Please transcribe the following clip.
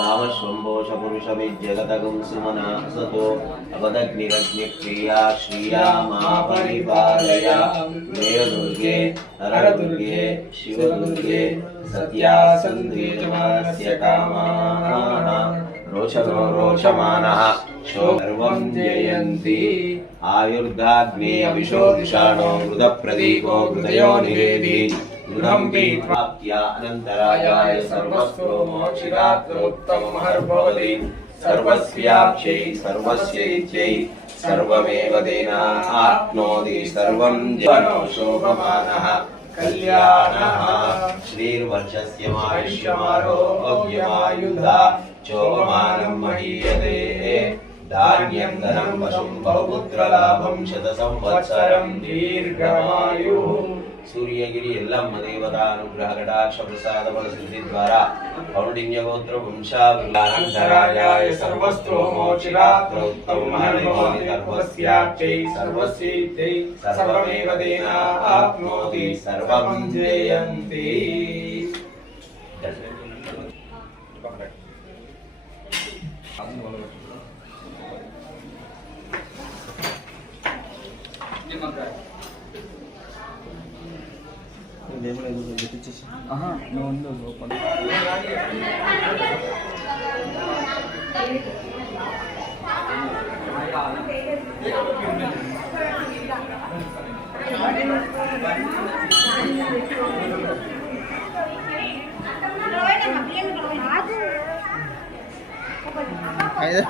रामश्वम्भोषपुरुषविद्यगतगं सुमना सतो अवदग्निरग्निप्रिया श्रिया मा परिपालय जयदुर्गे हरदुर्गे शिवदुर्गे सत्या सन्धीयमानस्य कामाः रोषनो रोषमानः सर्वं जयन्ति आयुर्दाग्ने अविशोदिषाणो मृतप्रदीपो हृदयो निवेदि गृहं प्राप्य अनन्तरायाय सर्वस्वो मोक्षिरात्रोत्तमहर्भवति सर्वस्याप्यै सर्वस्यैत्यै सर्वमेव तेना आप्नोति सर्वं जनो शोभमानः कल्याणः श्रीर्वर्षस्य मायुष्यमारोग्यमायुधा चोमानं महीयते धान्यं धनं पशुं बहुपुत्रलाभं शतसंवत्सरं दीर्घमायुः सूर्यगिरि यल्लम्म देवतानुग्रह कटाक्ष प्रसाद बल सिद्धि द्वारा कौंडिन्य गोत्र वंशावृत्तानन्तरायाय सर्वस्त्रोमोचिरात्रोत्तमहर्भवति सर्वस्याप्यै सर्वस्यैत्यै सर्वमेव तेना आप्नोति सर्वं जयन्ति। Ayo,